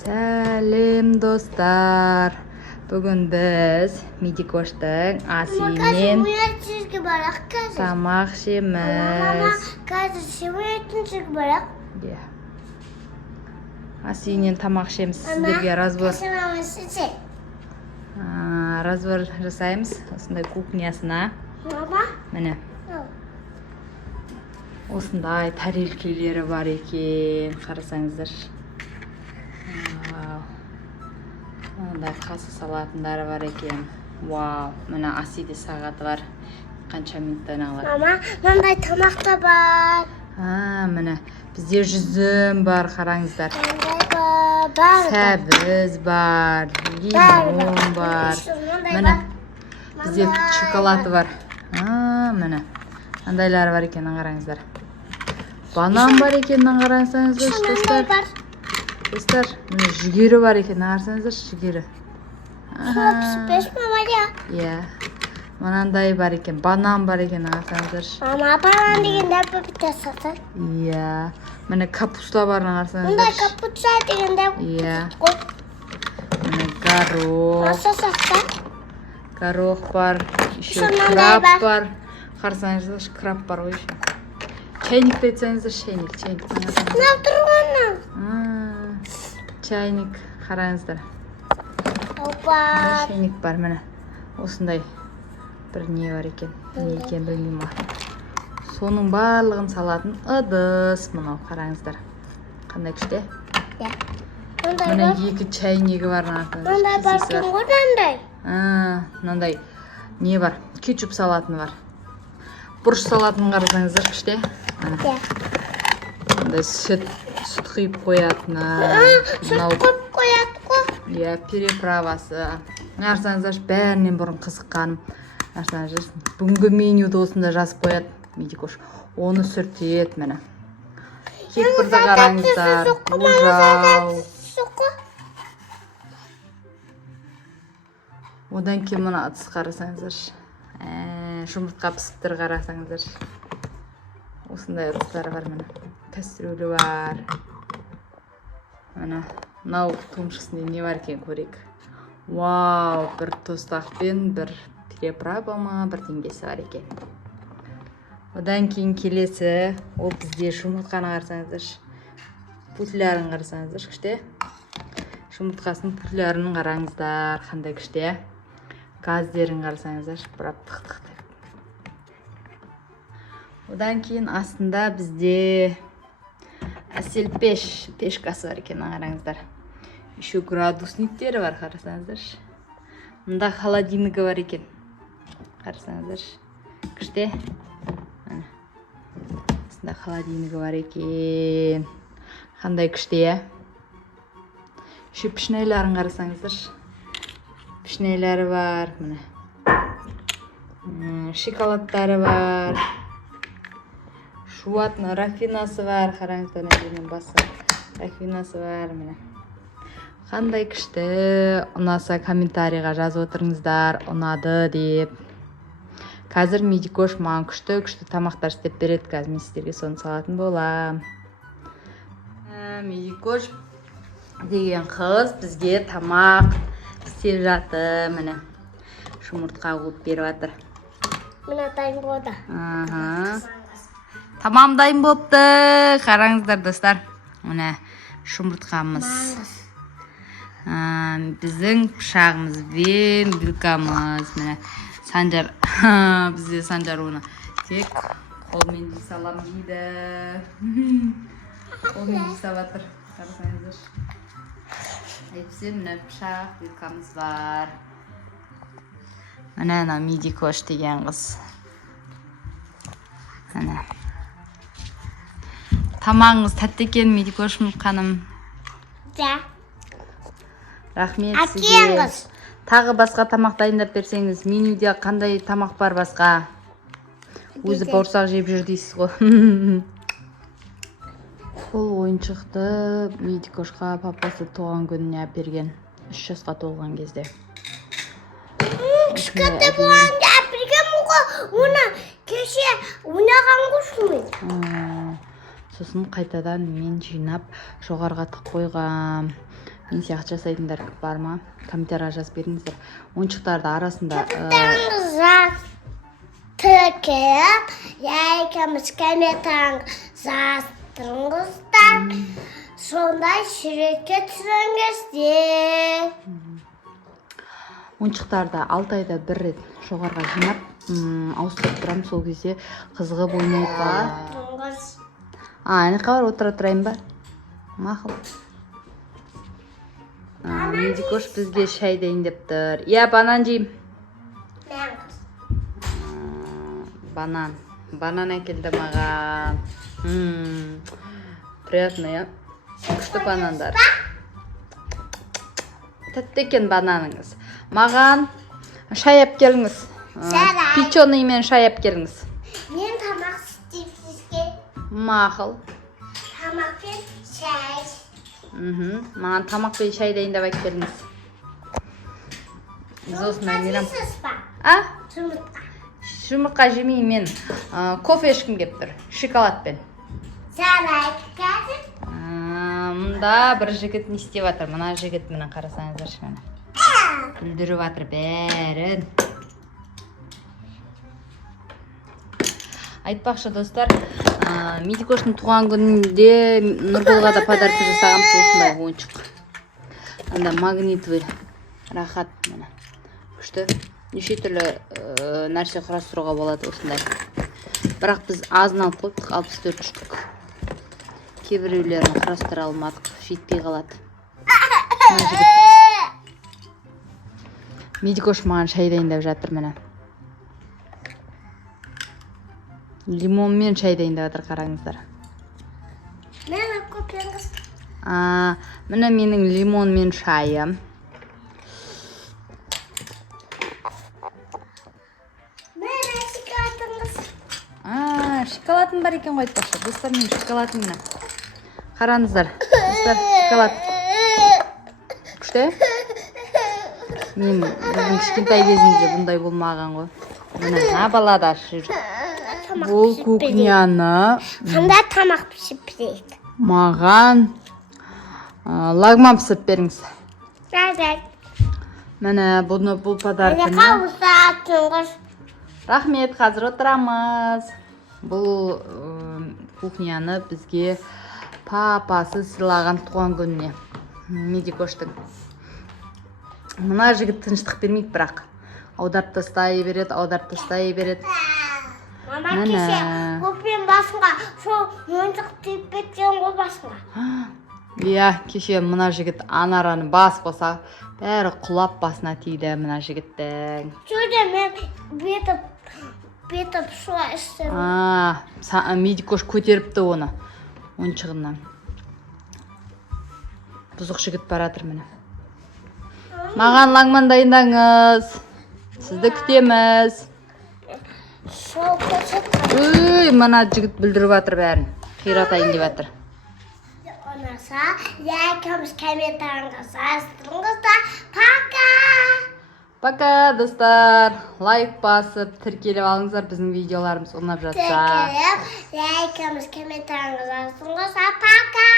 Сәлем достар. Бүгін біз Медикоштың Асимен тамақ жейміз. Асимен тамақ жейміз. Сіздерге разбор жасаймыз. Осындай кухнясына. Міне. Осындай тарелкелері бар екен. Қарасаңыздар. Мындай қасы салатындары бар екен. Вау, мына Асиде сағаты бар. Қанша минуттан алады. Мама, мындай тамақ та бар. Міне бізде жүзім бар, қараңыздар. Сәбіз бар, лимон бар. Міне бізде шоколады бар. Міне мындайлары бар екен, қараңыздар. Банан бар екен, қараңыздар. Достар, міне жүгері бар екен, қарасаңыздар, жүгері. Мынандай бар екен, банан бар екен, қарасаңыздар. Мама, банан дегенде бітті сатыр. Міне капуста бар, қарасаңыздар. Мұндай капуста дегенде Міне горох. Маса сатыр. Горох бар, еще краб бар. Қарасаңыздар, краб бар ғой. Чайникті айтсаңыздар, чайник. Мынау тұрғаны. Чайник, қараңыздар. Опа. Чайник бар, міне. Осындай бір не бар екен. Не екен білмеймін. Соның барлығын салатын ыдыс. Мынау қараңыздар. Қандай күште? Міне екі чайнигі бар. Мындай бар кен қойдандай. Мынандай не бар? Кетчуп салатын бар. Бұрыш салатын қарасаңыздар күште. Мындай сүт құйып қоятыны. Сүт құйып қояды ғой. Переправасы. Қарасаңыздар, бәрінен бұрын қызыққаным. Қарасаңыздар, бүгінгі менюді осында жазып қояды Медикош. Оны сүртеді, міне. Кепірді қараңыздар. Ужау. Одан кейін мұны атыс қарасаңыздар. Жұмыртқа пісіптір қарасаңыздар. Осындай ұтыстары бар, міне. Кастрюлі бар. Мынау томшысында не бар екен көрейік. Вау, бір тостақпен, бір переправа ма, бір теңгесі бар екен. Одан кейін келесі, ол бізде жұмыртқаны қарасаңыздар. Путлярын қарасаңыздар, күште. Жұмыртқасының путлярын қараңыздар, қандай күште. Газдерін қарасаңыздар, бірап тық-тық. Одан кейін астында бізде әсел пешкасы бар екен, қараңыздар. Еще градусниктері бар, қарасаңыздар. Мұнда холодильнигі бар екен, қарасаңыздар. Күште. Астында холодильнигі бар екен. Қандай күште. Еще пішнайларын қарасаңыздар. Пішнайлары бар, міне. Шоколадтары бар. Шуатын рафинасы бар, қараңыздар, әденің басы. Рафинасы бар, міне. Қандай күшті, ұнаса комментарийға жазып отырыңыздар, ұнады деп. Қазір Медикош маған күшті тамақтар істеп береді, қазір мен сіздерге соны салатын болам. Медикош деген қыз бізге тамақ істеп жатыр, міне. Жұмыртқа қуып беріп жатыр. Міне дайын болды. Тамам дайын болыпты. Қараңыздар достар. Міне жұмыртқамыз. Біздің пышағымыз бен білкамыз. Міне Санжар. Бізде Санжар оны тек қолмен дей салам дейді. Қолмен дей салатыр. Қарасаңыздар. Әйтпесе міне пышақ, білкамыз бар. Міне Медикош деген қыз. Міне. Тамағыңыз тәтті екен, Медикош ханым. Рахмет сізге. Тағы басқа тамақ дайындап берсеңіз, менюде қандай тамақ бар басқа? Өзі бауырсақ жеп жүр дейсіз ғой. Бұл ойыншықты Медикошқа папасы туған күніне әперген. 3 жасқа толған кезде. Кішкентай болғанда әперген мұғы, оны кеше ойнаған қошымен. Сосын қайтадан мен жинап жоғарға тық қойғам. Мен сияқты жасайтындар бар ма? Комментарийға жазып беріңіздер. Ойыншықтарды арасында Кітаптарыңыз тіркеліп, лайкамыз, комментаріңіз жаздырыңыздар. Сондай суретке түсіріңіздер. ойыншықтарды 6 айда бір рет жоғарға жинап, ауыстырып тұрамын. Сол кезде қызығып ойнайды балалар. Тұрыңыз. Ана қабар отыра тұрайын ба? Мақұл. Медикош бізге шай дайын деп тұр. Иә, банан жейм. Банан. Банан әкелді маған. Приятно, я. Күшті банандар. Тәтті екен бананыңыз. Маған шай әп келіңіз. Печеный мен шай әп келіңіз. Мен тамақ істеймін сізге. Мақұл. Тамақ пен шай. Маған тамақ пен шай дайындап әкеліп келіңіз. Біз осындай мейрам. Жейсіз ба? Жұмыртқа. Жұмыртқа жемеймін мен. Кофе ішкім келіп тұр. Шоколадпен. Жарайды, қазір. Мұнда бір жігіт не істеп жатыр. Мына жігіт мені қарасаңыздаршы мені. Бүлдіріп жатыр бәрін. Айтпақшы достар, Медикоштың туған күнінде Нұрболға да подарка жасағам, осындай ойыншық. Анда магнитовый рахат мені. Күшті. Неше түрлі нәрсе құрастыруға болады осындай. Бірақ біз азын алып қойдық, 64 штук. Кейбіреулерін құрастыра алмадық, жетпей қалады. Медикош маған шай дайындап жатыр мені. Лимон мен шай дайындап жатыр, қараңыздар. Мені көпеңіз. Міне менің лимон мен шайым. Мені шоколадыңыз. Шоколадым бар екен ғой, айтпақшы. Достар, мен шоколадым міне. Қараңыздар, достар, шоколад. Күшті? Мен біздің кішкентай кезімізде бұндай болмаған ғой. Мына балада жүр. Бұл кухняны Қандай тамақ пісіп берейік? маған лагман пісіріп беріңіз. Жарайды. Міне бұл подарканы. Қауыса атыңыз. Рахмет, қазір отырамыз. Бұл кухняны бізге папасы сыйлаған туған күніне. Медикоштың. Мына жігіт тыныштық бермейді бірақ. Аударып тастай береді, аударып тастай береді. Мама кеше көппен басыңға, сол ойыншық түйіп кеткен ғой басыңға. Иә, кеше мына жігіт анараны бас қоса, бәрі құлап басына тиді мына жігіттің. Сөйде мен бетіп суа істім. Медикош көтеріпті оны ойыншығынан. Бұзық жігіт баратыр міне. Маған лагман дайындаңыз. Сізді күтеміз. Сол көшіп. Мына жігіт бүлдіріп жатыр бәрін. Қиратайын деп жатыр. Онаса, лайкамыз, комментаріңіз жаздырыңыздар. Пока! Пока, достар. Лайк басып, тіркеліп алыңыздар біздің видеоларымыз ұнап жатса. Тіркеліп, лайкамыз, комментаріңіз жаздырыңыздар. Пока!